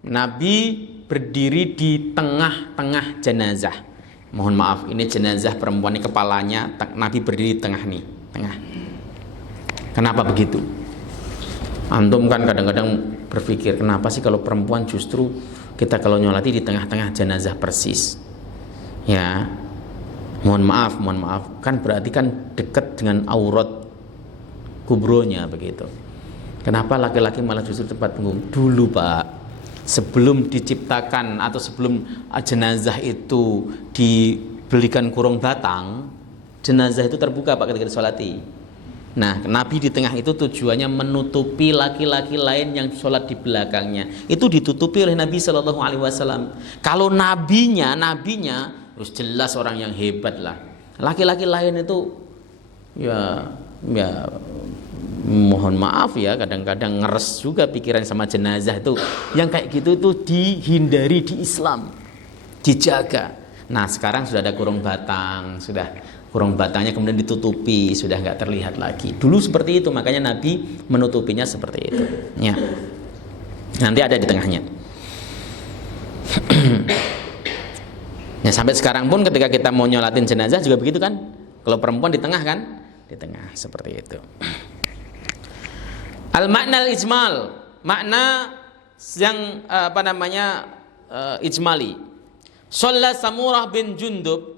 Nabi berdiri di tengah-tengah jenazah. Mohon maaf, ini jenazah perempuan ini kepalanya, Nabi berdiri di tengah nih, tengah. Kenapa begitu? Antum kan kadang-kadang berpikir, kenapa sih kalau perempuan justru kita kalau nyolati di tengah-tengah jenazah persis? Ya, mohon maaf, kan berarti kan dekat dengan aurat kubronya begitu. Kenapa laki-laki malah justru tempat punggung? Dulu Pak, sebelum diciptakan atau sebelum jenazah itu dibelikan kurung batang, jenazah itu terbuka Pak ketika disolati. Nah, Nabi di tengah itu tujuannya menutupi laki-laki lain yang sholat di belakangnya. Itu ditutupi oleh Nabi Shallallahu Alaihi Wasallam. Kalau nabinya harus jelas orang yang hebat lah. Laki-laki lain itu ya mohon maaf ya, kadang-kadang ngeres juga pikiran sama jenazah itu. Yang kayak gitu itu dihindari di Islam, dijaga. Nah, sekarang sudah ada kurung batang, sudah kurung batangnya kemudian ditutupi, sudah nggak terlihat lagi. Dulu seperti itu, makanya Nabi menutupinya seperti itu. Ya, nanti ada di tengahnya. Nah, sampai sekarang pun ketika kita mau nyolatin jenazah juga begitu kan. Kalau perempuan di tengah kan, di tengah seperti itu. Al-makna al-ijmal, makna yang ijmali. Shalla Samurah bin Jundub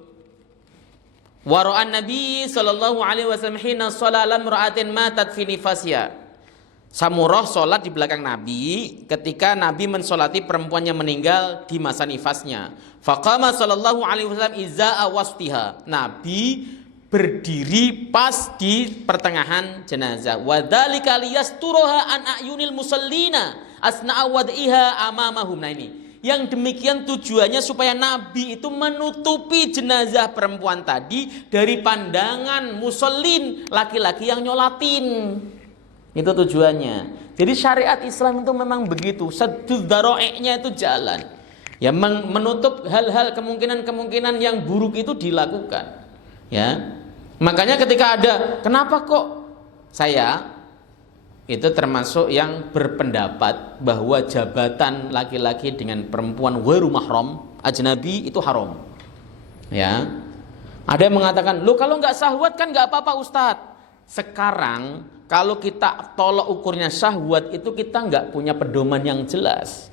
wa ra'an Nabi sallallahu alaihi wasallam hina shalla lamra'atin matat fi nifasha. Samurah sholat di belakang Nabi ketika Nabi mensolati perempuan yang meninggal di masa nifasnya. Faqama sallallahu alaihi wasallam iza'a wastiha. Nabi berdiri pas di pertengahan jenazah. Wa dzalika liyasturuha an ayunil musallina asna'a wad'iha amamahum. Nah ini, yang demikian tujuannya supaya Nabi itu menutupi jenazah perempuan tadi dari pandangan musallin, laki-laki yang nyolatin. Itu tujuannya. Jadi syariat Islam itu memang begitu. Saddud dzara'i'nya itu jalan. Ya, menutup hal-hal kemungkinan-kemungkinan yang buruk itu dilakukan. Ya. Makanya ketika ada, kenapa kok saya itu termasuk yang berpendapat bahwa jabatan laki-laki dengan perempuan ghairu mahram, ajnabi itu haram. Ya. Ada yang mengatakan, "Loh kalau enggak syahwat kan enggak apa-apa, Ustadz." Sekarang kalau kita tolok ukurnya syahwat itu kita nggak punya pedoman yang jelas.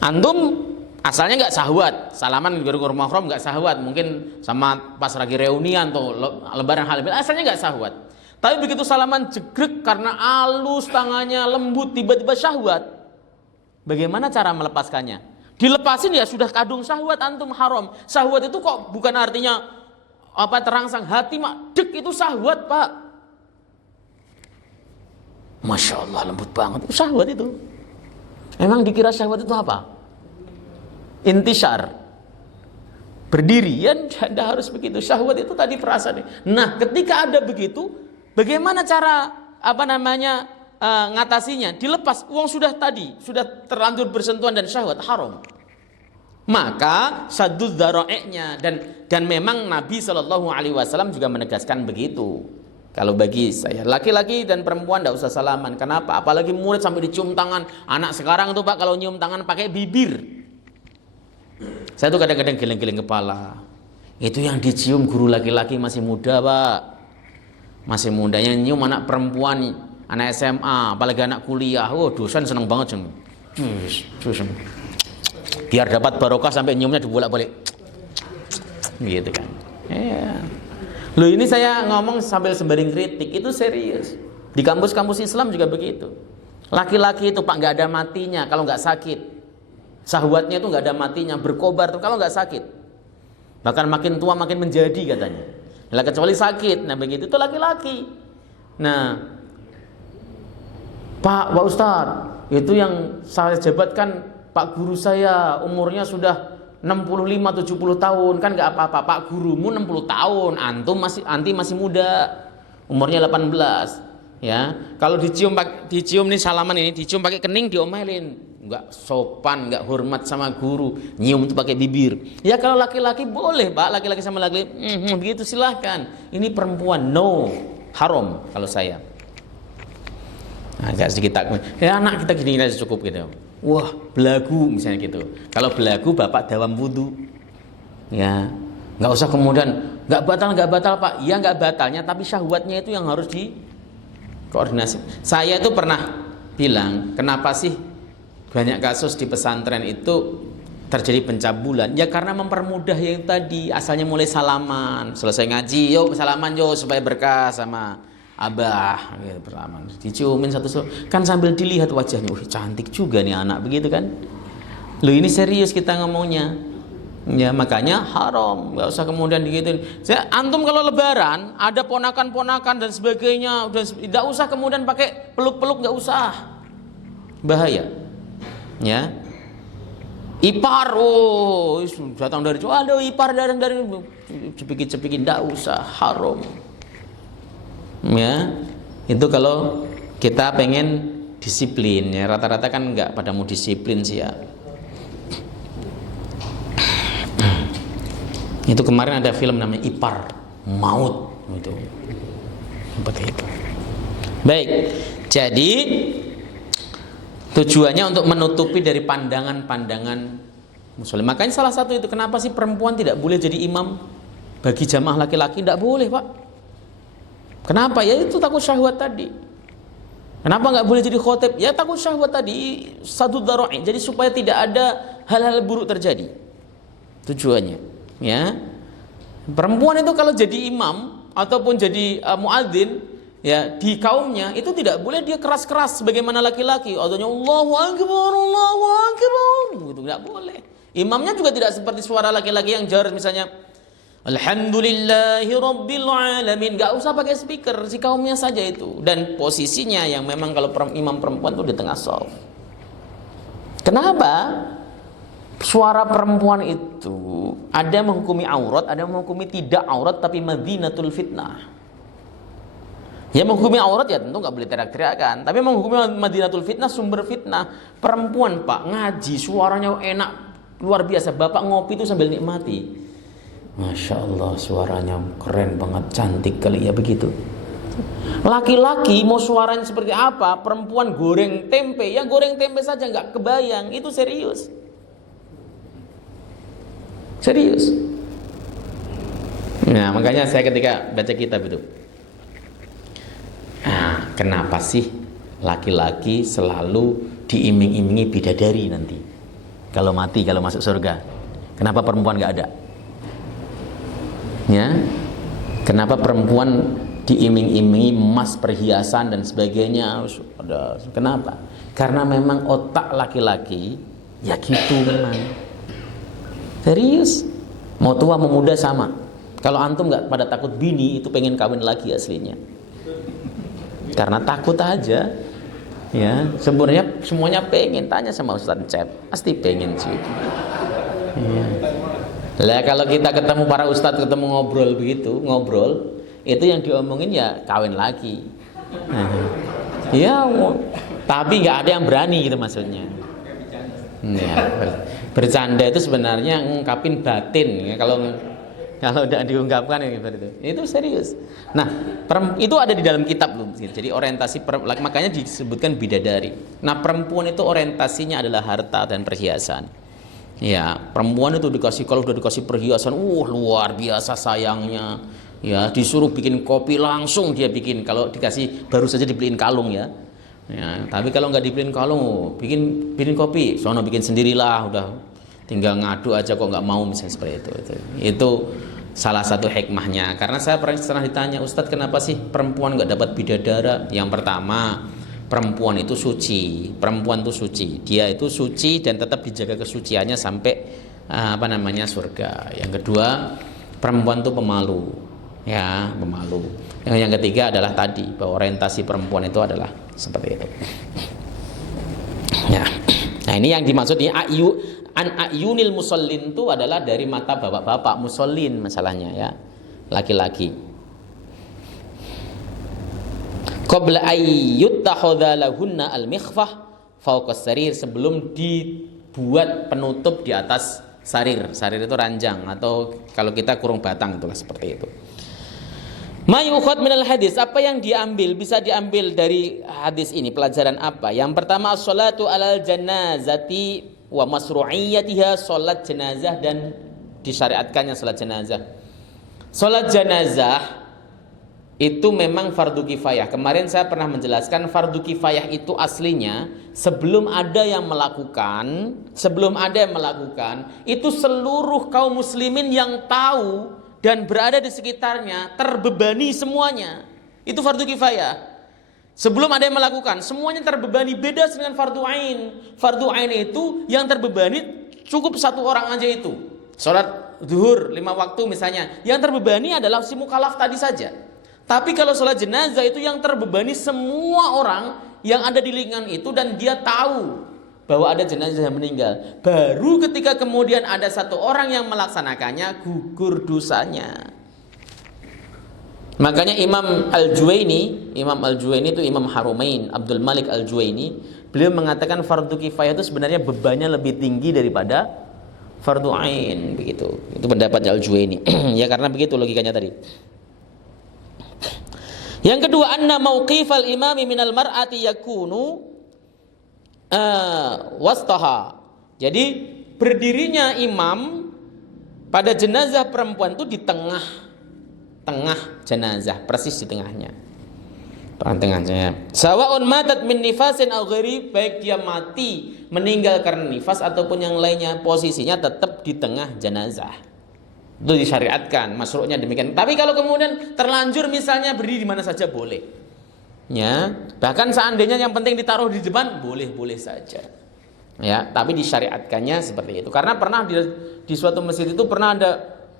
Antum asalnya nggak syahwat, salaman di rumah mahram nggak syahwat, mungkin sama pas lagi reunian atau lebaran halal asalnya nggak syahwat. Tapi begitu salaman jegrek karena halus tangannya lembut tiba-tiba syahwat. Bagaimana cara melepaskannya? Dilepasin ya sudah kadung syahwat, antum haram. Syahwat itu kok bukan artinya terangsang hati mak dek itu syahwat Pak. Masya Allah lembut banget itu syahwat itu. Emang dikira syahwat itu apa? Intisar, berdiri ya tidak harus begitu. Syahwat itu tadi perasaan. Nah ketika ada begitu, bagaimana cara ngatasinya? Dilepas. Uang sudah terlanjur bersentuhan dan syahwat haram. Maka saddud dzara'i'nya dan memang Nabi Shallallahu alaihi wasallam juga menegaskan begitu. Kalau bagi saya laki-laki dan perempuan tidak usah salaman. Kenapa? Apalagi murid sampai dicium tangan. Anak sekarang tuh Pak kalau nyium tangan pakai bibir. Saya tuh kadang-kadang geleng-geleng kepala. Itu yang dicium guru laki-laki masih muda Pak. Masih muda. Yang nyium anak perempuan, anak SMA, apalagi anak kuliah. Oh dosen seneng banget jeng. Biar dapat barokah sampai nyiumnya dibolak-balik gitu kan ya. Loh ini saya ngomong sambil sembari kritik, itu serius. Di kampus-kampus Islam juga begitu. Laki-laki itu Pak nggak ada matinya kalau nggak sakit. Syahwatnya itu nggak ada matinya, berkobar tuh kalau nggak sakit. Bahkan makin tua makin menjadi katanya. Nah, kecuali sakit. Nah begitu itu laki-laki. Nah Pak Ustadz, itu yang saya jabatkan Pak guru saya umurnya sudah 65-70 tahun, kan nggak apa-apa. Pak gurumu 60 tahun, anti masih muda, umurnya 18. Ya, kalau dicium nih salaman ini, dicium pakai kening diomelin, nggak sopan, nggak hormat sama guru. Nyium itu pakai bibir. Ya kalau laki-laki boleh Pak, laki-laki sama laki-laki begitu silahkan. Ini perempuan no, haram kalau saya. Agak sedikit takut. Ya anak kita gini aja cukup gitu. Wah belagu misalnya gitu. Kalau belagu bapak dawam wudu, ya nggak usah kemudian nggak batal Pak. Ya nggak batalnya, tapi syahwatnya itu yang harus dikoordinasi. Saya itu pernah bilang, kenapa sih banyak kasus di pesantren itu terjadi pencabulan? Ya karena mempermudah yang tadi. Asalnya mulai salaman, selesai ngaji, yuk salaman yuk supaya berkah sama abah gitu, berlaman diciumin satu kan sambil dilihat wajahnya, cantik juga nih anak begitu kan. Loh ini serius kita ngomongnya ya, makanya haram, nggak usah kemudian digituin. Antum kalau lebaran ada ponakan-ponakan dan sebagainya, udah tidak usah kemudian pakai peluk-peluk, nggak usah, bahaya ya. Ipar datang dari jauh, ada ipar dari cepik-cepikin, nggak usah, haram. Ya, itu kalau kita pengen disiplin ya, rata-rata kan nggak pada mau disiplin sih ya. Itu kemarin ada film namanya Ipar Maut itu. Seperti itu. Baik. Jadi tujuannya untuk menutupi dari pandangan-pandangan muslim. Makanya salah satu itu kenapa sih perempuan tidak boleh jadi imam bagi jamaah laki-laki? Tidak boleh, Pak. Kenapa? Ya itu takut syahwat tadi. Kenapa nggak boleh jadi khotib? Ya takut syahwat tadi, satu dzara'i. Jadi supaya tidak ada hal-hal buruk terjadi. Tujuannya, ya. Perempuan itu kalau jadi imam ataupun jadi muadzin, ya di kaumnya itu tidak boleh dia keras-keras sebagaimana laki-laki. Adanya Allahu Akbar, Allahu Akbar, gitu nggak boleh. Imamnya juga tidak seperti suara laki-laki yang jelas, misalnya Alhamdulillahi Rabbil Alamin. Nggak usah pakai speaker, si kaumnya saja itu. Dan posisinya yang memang kalau imam perempuan itu di tengah shaf. Kenapa? Suara perempuan itu ada menghukumi aurat, ada menghukumi tidak aurat, tapi madinatul fitnah. Ya menghukumi aurat ya tentu nggak boleh teriak-teriakan, tapi menghukumi madinatul fitnah, sumber fitnah. Perempuan Pak ngaji suaranya enak luar biasa, bapak ngopi itu sambil nikmati. Masya Allah suaranya keren banget, cantik kali ya begitu. Laki-laki mau suaranya seperti apa, perempuan goreng tempe, ya goreng tempe saja nggak kebayang, itu serius. Serius. Nah makanya saya ketika baca kitab itu, nah kenapa sih laki-laki selalu diiming-imingi bidadari nanti kalau mati, kalau masuk surga? Kenapa perempuan gak ada? Ya, kenapa perempuan diiming-imingi emas, perhiasan dan sebagainya? Kenapa? Karena memang otak laki-laki ya gitu memang. Serius, mau tua mau muda sama. Kalau antum nggak pada takut bini itu pengen kawin lagi aslinya, karena takut aja. Ya, sebenarnya semuanya pengen. Tanya sama Ustaz Cep, pasti pengen sih. Ya. Lah kalau kita ketemu para ustadz, ketemu ngobrol begitu, ngobrol itu yang diomongin ya kawin lagi. Ya, tapi nggak ada yang berani gitu maksudnya. Ya, bercanda itu sebenarnya ngungkapin batin ya, kalau udah diungkapkan itu serius. Nah itu ada di dalam kitab loh. Jadi orientasi makanya disebutkan bidadari. Nah perempuan itu orientasinya adalah harta dan perhiasan. Ya perempuan itu dikasih, kalau udah dikasih perhiasan luar biasa sayangnya. Ya disuruh bikin kopi langsung dia bikin. Kalau dikasih baru saja dibeliin kalung ya. Ya, tapi kalau nggak dibeliin kalung, bikin kopi, sono bikin sendirilah, udah tinggal ngadu aja kok nggak mau, misalnya seperti itu. Itu salah satu hikmahnya. Karena saya pernah ditanya, Ustadz kenapa sih perempuan nggak dapat bidadara? Yang pertama, perempuan itu suci, dia itu suci dan tetap dijaga kesuciannya sampai surga. Yang kedua, perempuan itu pemalu. Ya, pemalu. Yang ketiga adalah tadi bahwa orientasi perempuan itu adalah seperti itu. Ya. Nah, ini yang dimaksud ini ayunil musallin itu adalah dari mata bapak-bapak musallin masalahnya ya. Laki-laki. Qabla ayyuttakhadha lahunna al-mikhfah fawqa sarir, sebelum dibuat penutup di atas sarir. Sarir itu ranjang atau kalau kita kurung batang itulah seperti itu. Mayukhad minal hadis, apa yang bisa diambil dari hadis ini, pelajaran apa? Yang pertama, as-salatu alal janazati wa masru'iyatiha, salat jenazah dan disyariatkannya salat jenazah. Salat jenazah itu memang fardu kifayah. Kemarin saya pernah menjelaskan fardu kifayah itu aslinya sebelum ada yang melakukan, itu seluruh kaum muslimin yang tahu dan berada di sekitarnya terbebani semuanya. Itu fardu kifayah. Sebelum ada yang melakukan, semuanya terbebani. Beda dengan fardu ain. Fardu ain itu yang terbebani cukup satu orang aja itu. Salat zuhur 5 waktu misalnya, yang terbebani adalah si mukallaf tadi saja. Tapi kalau salat jenazah itu yang terbebani semua orang yang ada di lingkungan itu dan dia tahu bahwa ada jenazah yang meninggal. Baru ketika kemudian ada satu orang yang melaksanakannya, gugur dosanya. Makanya Imam Al-Juwaini itu Imam Harumain, Abdul Malik Al-Juwaini, beliau mengatakan fardu kifayah itu sebenarnya bebannya lebih tinggi daripada fardu ain, begitu. Itu pendapat Al-Juwaini. Ya karena begitu logikanya tadi. Yang kedua, anna mauqifal imami minal mar'ati yakunu wastaha. Jadi berdirinya imam pada jenazah perempuan itu di tengah jenazah, persis di tengahnya. Perhatiannya. Sawaun matat min nifasin aw ghairi, baik dia mati meninggal karena nifas ataupun yang lainnya, posisinya tetap di tengah jenazah. Itu disyariatkan, masruhnya demikian. Tapi kalau kemudian terlanjur misalnya berdiri di mana saja boleh. Ya, bahkan seandainya yang penting ditaruh di depan boleh-boleh saja. Ya, tapi disyariatkannya seperti itu. Karena pernah di suatu masjid itu pernah ada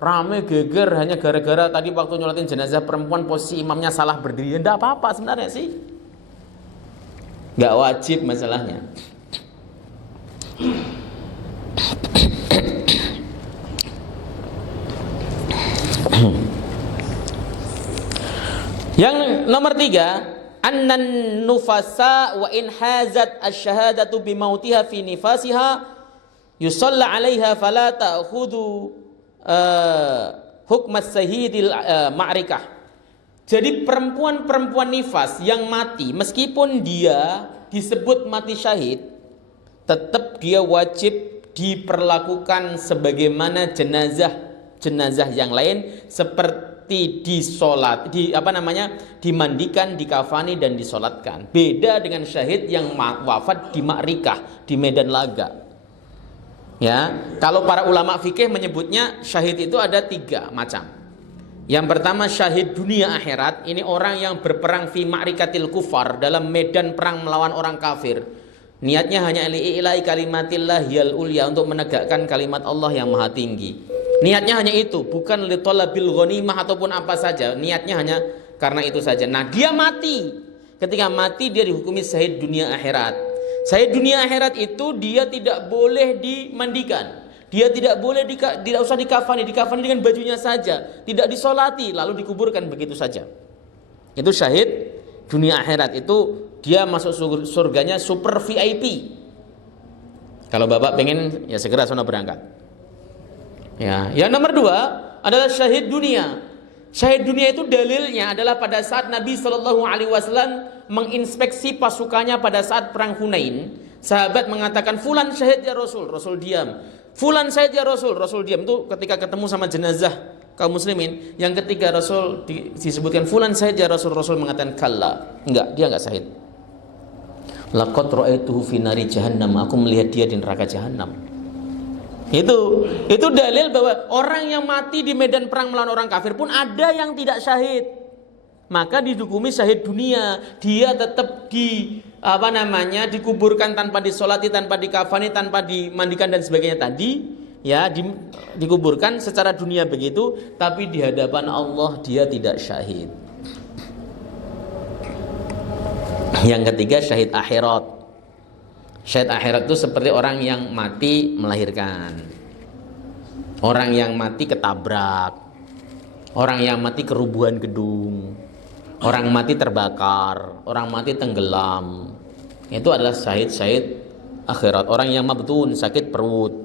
rame geger hanya gara-gara tadi waktu nyolatin jenazah perempuan posisi imamnya salah berdiri. Tidak apa-apa sebenarnya sih, nggak wajib masalahnya. Yang nomor 3, annan nufasa wa in hazat asyhadatu bimautiha fi nifasiha yusalla 'alaiha fala ta'khudhu hukmas syahidil ma'rikah. Jadi perempuan-perempuan nifas yang mati meskipun dia disebut mati syahid, tetap dia wajib diperlakukan sebagaimana jenazah yang lain, seperti dimandikan, dikafani dan disolatkan. Beda dengan syahid yang wafat di ma'rikah, di medan laga. Ya, kalau para ulama fikih menyebutnya syahid itu ada 3 macam. Yang pertama syahid dunia akhirat, ini orang yang berperang fi ma'rikatil kufar, dalam medan perang melawan orang kafir. Niatnya hanya li'ilahi kalimatillah yal ulya, untuk menegakkan kalimat Allah yang maha tinggi. Niatnya hanya itu, bukan li talabil ghanimah ataupun apa saja. Niatnya hanya karena itu saja. Nah, dia mati. Ketika mati dia dihukumi syahid dunia akhirat. Syahid dunia akhirat itu dia tidak boleh dimandikan, dia tidak boleh tidak usah dikafani dengan bajunya saja, tidak disolati lalu dikuburkan begitu saja. Itu syahid dunia akhirat, itu dia masuk surganya super VIP. Kalau bapak pengen ya segera sono berangkat. Ya, yang nomor 2 adalah syahid dunia. Syahid dunia itu dalilnya adalah pada saat Nabi SAW menginspeksi pasukannya pada saat perang Hunain. Sahabat mengatakan, fulan syahid ya Rasul, Rasul diam. Fulan syahid ya Rasul, Rasul diam. Itu ketika ketemu sama jenazah kaum muslimin. Yang ketiga Rasul disebutkan fulan syahid ya Rasul, Rasul mengatakan kalla, enggak, dia enggak syahid. Laqad ra'aituhu fi nari jahannam, aku melihat dia di neraka jahanam. Itu dalil bahwa orang yang mati di medan perang melawan orang kafir pun ada yang tidak syahid, maka dihukumi syahid dunia. Dia tetap dikuburkan tanpa disolati, tanpa dikafani, tanpa dimandikan dan sebagainya tadi, ya, dikuburkan secara dunia begitu, tapi di hadapan Allah dia tidak syahid. Yang ketiga syahid akhirat. Syahid akhirat itu seperti orang yang mati melahirkan, orang yang mati ketabrak, orang yang mati kerubuhan gedung, orang mati terbakar, orang mati tenggelam. Itu adalah syahid akhirat. Orang yang mabtun, sakit perut.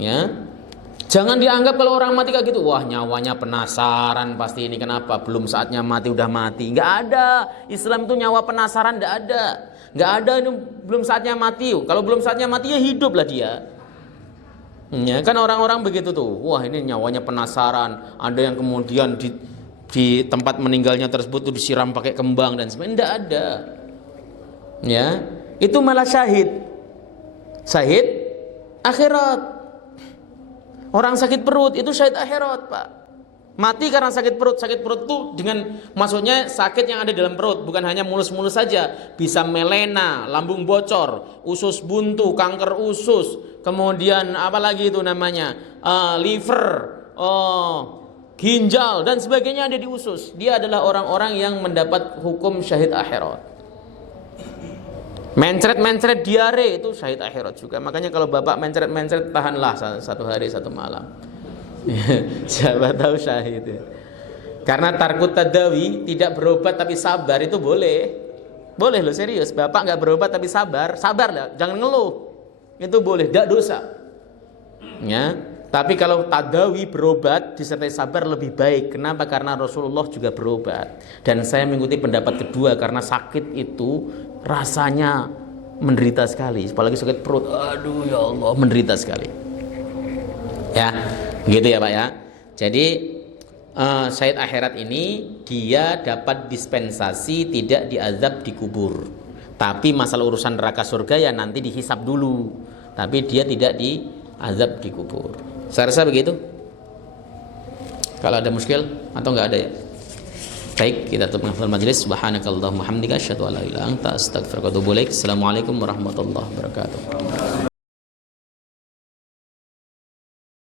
Ya, jangan dianggap kalau orang mati kayak gitu, wah nyawanya penasaran pasti ini, kenapa belum saatnya mati udah mati. Nggak ada. Islam itu nyawa penasaran nggak ada. Nggak ada, ini belum saatnya mati. Kalau belum saatnya mati ya hiduplah dia. Ya, kan orang-orang begitu tuh. Wah ini nyawanya penasaran. Ada yang kemudian di tempat meninggalnya tersebut tuh disiram pakai kembang dan sebagainya. Nggak ada. Ya, itu malah syahid akhirat. Orang sakit perut itu syahid akhirat, Pak. Mati karena sakit perut. Sakit perut itu dengan maksudnya sakit yang ada dalam perut, bukan hanya mulus-mulus saja. Bisa melena, lambung bocor, usus buntu, kanker usus, kemudian apalagi itu namanya, liver, ginjal dan sebagainya ada di usus. Dia adalah orang-orang yang mendapat hukum syahid akhirat. Mencret-mencret diare itu syahid akhirat juga. Makanya kalau bapak mencret-mencret, tahanlah 1 hari 1 malam. Siapa tahu syahid ya. Karena tarkut tadawi, tidak berobat tapi sabar, itu boleh loh, serius. Bapak nggak berobat tapi sabar lah, jangan ngeluh, itu boleh, tidak dosa ya. Tapi kalau tadawi berobat disertai sabar lebih baik. Kenapa? Karena Rasulullah juga berobat. Dan saya mengikuti pendapat kedua, karena sakit itu rasanya menderita sekali, apalagi sakit perut, aduh ya Allah, menderita sekali ya. Gitu ya Pak ya. Jadi syahid akhirat ini dia dapat dispensasi tidak diazab di kubur. Tapi masalah urusan neraka surga ya nanti dihisab dulu. Tapi dia tidak diazab di kubur. Saya rasa begitu. Kalau ada muskil atau enggak ada ya? Baik, kita tutup majelis. Subhanakallahumma hamdika asyhadu an la ilaha illa anta astaghfiruka wa atubu ilaik. Assalamualaikum warahmatullahi wabarakatuh.